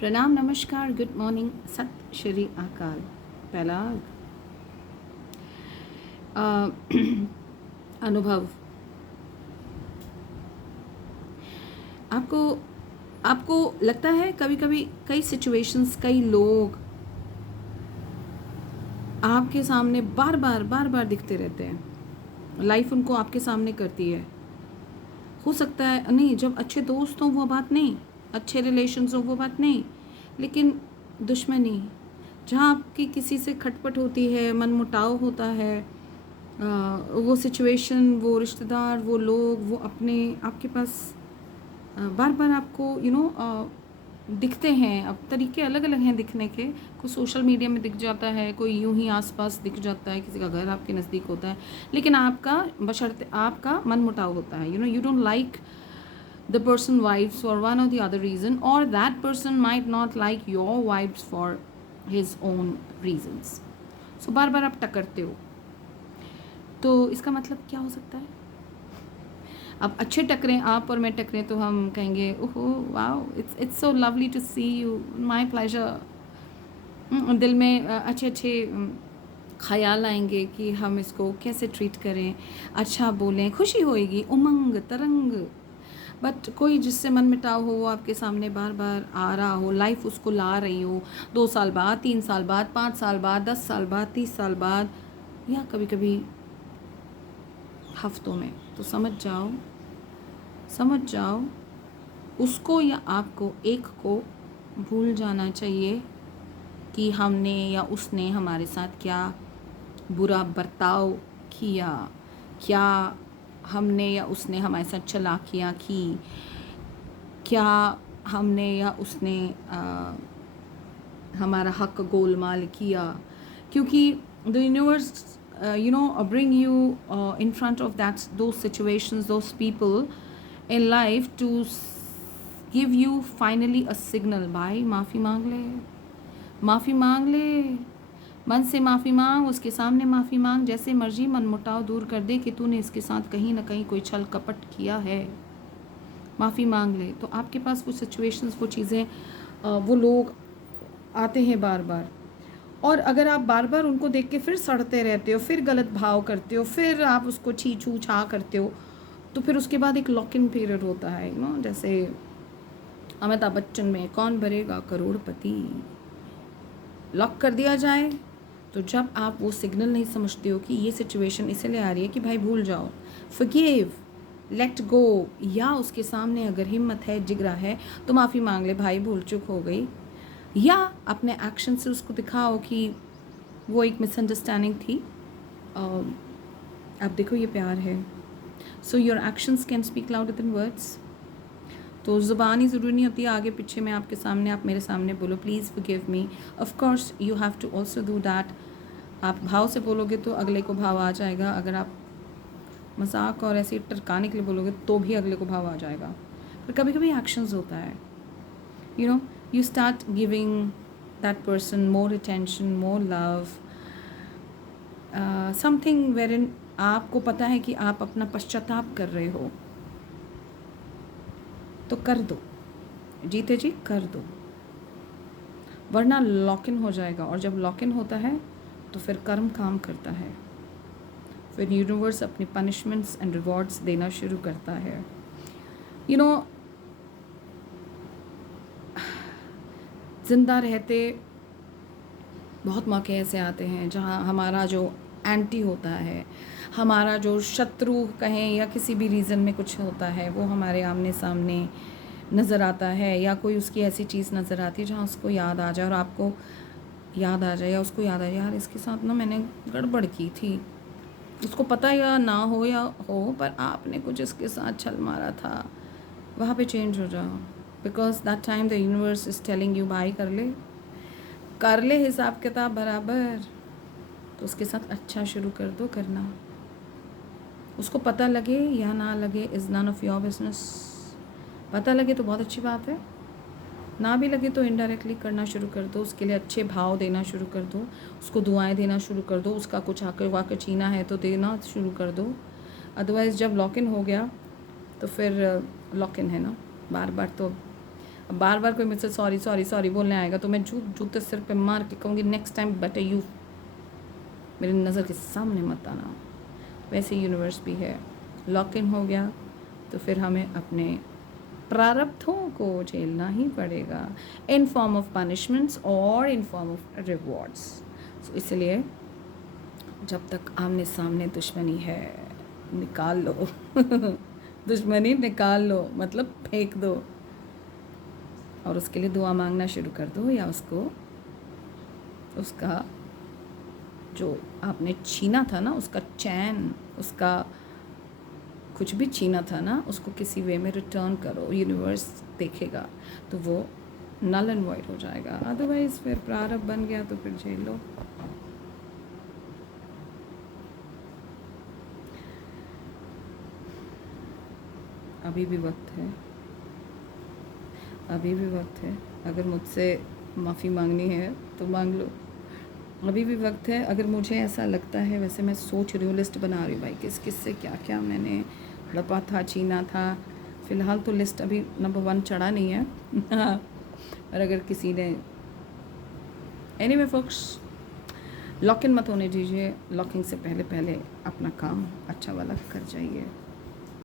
प्रणाम, नमस्कार, good morning, सत श्री अकाल। पहला अनुभव। आपको आपको लगता है कभी कभी कई सिचुएशंस, कई लोग आपके सामने बार बार दिखते रहते हैं। लाइफ उनको आपके सामने करती है। हो सकता है नहीं, जब अच्छे दोस्त हों वो बात नहीं, अच्छे रिलेशंस हों वो बात नहीं, लेकिन दुश्मनी, जहाँ आपकी किसी से खटपट होती है, मनमुटाव होता है, वो सिचुएशन, वो रिश्तेदार, वो लोग, वो अपने आपके पास बार बार आपको दिखते हैं। अब तरीके अलग अलग हैं दिखने के। कोई सोशल मीडिया में दिख जाता है, कोई यूं ही आसपास दिख जाता है, किसी का घर आपके नज़दीक होता है, लेकिन आपका बशर्ते आपका मन मुटाव होता है। You don't like the person vibes for one or the other reason, or that person might not like your vibes for his own reasons. So बार बार आप टकरते हो, तो इसका मतलब क्या हो सकता है? अब अच्छे टकरें आप और मैं टकरें तो हम कहेंगे ओहो wow, it's so lovely to see you, my pleasure. दिल में अच्छे अच्छे ख्याल आएंगे कि हम इसको कैसे ट्रीट करें, अच्छा बोलें, खुशी होएगी, उमंग तरंग। बट कोई जिससे मन मिटाव हो, वो आपके सामने बार बार आ रहा हो, लाइफ उसको ला रही हो, 2 साल बाद, 3 साल बाद, 5 साल बाद, 10 साल बाद, 30 साल बाद, या कभी कभी हफ्तों में, तो समझ जाओ उसको या आपको एक को भूल जाना चाहिए कि हमने या उसने हमारे साथ क्या बुरा बर्ताव किया, क्या हमने या उसने हमारे साथ चालाकियाँ की, क्या हमने या उसने हमारा हक गोलमाल किया। क्योंकि the universe bring you in front of those situations, those people in life to give you finally a signal. भाई माफ़ी मांग ले, माफ़ी मांग ले, मन से माफ़ी मांग, उसके सामने माफ़ी मांग, जैसे मर्जी मन मुटाव दूर कर दे कि तूने इसके साथ कहीं ना कहीं कोई छल कपट किया है। माफ़ी मांग ले, तो आपके पास वो सिचुएशंस, वो चीज़ें, वो लोग आते हैं बार बार। और अगर आप बार बार उनको देख के फिर सड़ते रहते हो, फिर गलत भाव करते हो, फिर आप उसको छी छू छा करते हो, तो फिर उसके बाद एक लॉक इन पीरियड होता है। जैसे अमिताभ बच्चन में कौन बनेगा करोड़पति, लॉक कर दिया जाए। तो जब आप वो सिग्नल नहीं समझते हो कि ये सिचुएशन इसलिए आ रही है कि भाई भूल जाओ, फॉरगिव, लेट गो, या उसके सामने अगर हिम्मत है, जिगरा है, तो माफ़ी मांग ले, भाई भूल चूक हो गई, या अपने एक्शन से उसको दिखाओ कि वो एक मिसअंडरस्टैंडिंग थी, अब देखो ये प्यार है। So your actions can speak louder than words. तो ज़ुबान ही ज़रूरी नहीं होती, आगे पीछे में आपके सामने, आप मेरे सामने बोलो please forgive me. Of course you have to also do that. आप भाव से बोलोगे तो अगले को भाव आ जाएगा, अगर आप मजाक और ऐसे टरकाने के लिए बोलोगे तो भी अगले को भाव आ जाएगा। पर कभी कभी एक्शंस होता है, you start giving that person more attention, more love, something wherein आपको पता है कि आप अपना पश्चाताप कर रहे हो, तो कर दो, जीते जी कर दो, वरना लॉक इन हो जाएगा। और जब लॉक इन होता है तो फिर कर्म काम करता है, फिर यूनिवर्स अपनी पनिशमेंट्स एंड रिवॉर्ड्स देना शुरू करता है। ज़िंदा रहते बहुत मौके ऐसे आते हैं जहाँ हमारा जो एंटी होता है, हमारा जो शत्रु कहें, या किसी भी रीज़न में कुछ होता है, वो हमारे आमने सामने नज़र आता है, या कोई उसकी ऐसी चीज़ नज़र आती है जहाँ उसको याद आ जाए, और आपको याद आ जाए, या उसको याद आ जाए, यार इसके साथ ना मैंने गड़बड़ की थी, उसको पता या ना हो या हो, पर आपने कुछ इसके साथ छल मारा था, वहाँ पे चेंज हो जाओ। Because that time the universe is telling you भाई कर ले हिसाब किताब बराबर, तो उसके साथ अच्छा शुरू कर दो करना। उसको पता लगे या ना लगे is none of your business. पता लगे तो बहुत अच्छी बात है, ना भी लगे तो इनडायरेक्टली करना शुरू कर दो, उसके लिए अच्छे भाव देना शुरू कर दो, उसको दुआएं देना शुरू कर दो, उसका कुछ आकर वाकर छीना है तो देना शुरू कर दो। अदरवाइज़ जब लॉक इन हो गया तो फिर लॉक इन है ना, बार बार तो बार बार कोई मुझसे सॉरी सॉरी सॉरी बोलने आएगा तो मैं जूते सिर पे मार के कहूँगी नेक्स्ट टाइम बेटर यू मेरी नज़र के सामने मत आना। वैसे यूनिवर्स भी है, लॉक इन हो गया तो फिर हमें अपने प्रारब्धों को झेलना ही पड़ेगा, इन फॉर्म ऑफ पनिशमेंट्स और इन फॉर्म ऑफ रिवॉर्ड्स। सो इसलिए जब तक आमने सामने दुश्मनी है निकाल लो दुश्मनी निकाल लो, मतलब फेंक दो, और उसके लिए दुआ मांगना शुरू कर दो, या उसका जो आपने छीना था ना, उसका चैन, उसका कुछ भी छीना था ना, उसको किसी वे में रिटर्न करो। यूनिवर्स देखेगा तो वो नल एंड वॉइड हो जाएगा। अदरवाइज़ फिर प्रारब्ध बन गया तो फिर झेल लो। अभी भी वक्त है, अभी भी वक्त है। अगर मुझसे माफ़ी मांगनी है तो मांग लो, अभी भी वक्त है। अगर मुझे ऐसा लगता है, वैसे मैं सोच रही हूँ, लिस्ट बना रही हूँ भाई किस किस से क्या क्या मैंने हड़पा था, छीना था। फ़िलहाल तो लिस्ट अभी नंबर 1 चढ़ा नहीं है और अगर किसी ने एनीवे फोक्स, लॉक इन मत होने दीजिए। लॉकिंग से पहले पहले अपना काम अच्छा वाला कर जाइए।